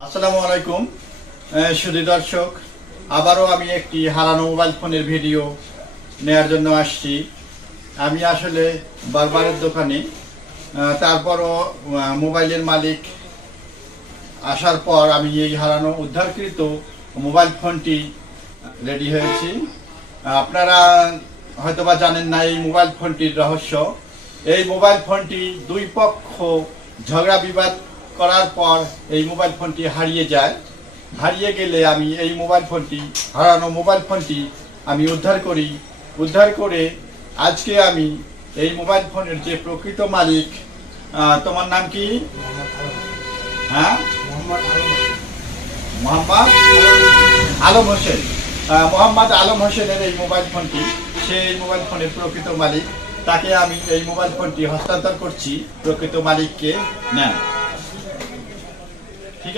আসসালামু আলাইকুম সুধী দর্শক, আবারও আমি একটি হারানো মোবাইল ফোনের ভিডিও নেয়ার জন্য আসছি। আমি আসলে বারবারের দোকানে, তারপরও মোবাইলের মালিক আসার পর আমি এই হারানো উদ্ধারকৃত মোবাইল ফোনটি রেডি হয়েছি। আপনারা হয়তোবা জানেন না এই মোবাইল ফোনটির রহস্য। এই মোবাইল ফোনটি দুই পক্ষ ঝগড়া বিবাদ করার পর এই মোবাইল ফোনটি হারিয়ে যায়। হারিয়ে গেলে আমি এই মোবাইল ফোনটি, হারানো মোবাইল ফোনটি আমি উদ্ধার করে আজকে আমি এই মোবাইল ফোনের যে প্রকৃত মালিক, তোমার নাম কি? হ্যাঁ, মোহাম্মদ আলম হোসেন। মোহাম্মদ আলম হোসেনের এই মোবাইল ফোনটি, সেই মোবাইল ফোনের প্রকৃত মালিক, তাকে আমি এই মোবাইল ফোনটি হস্তান্তর করছি প্রকৃত মালিককে নেন।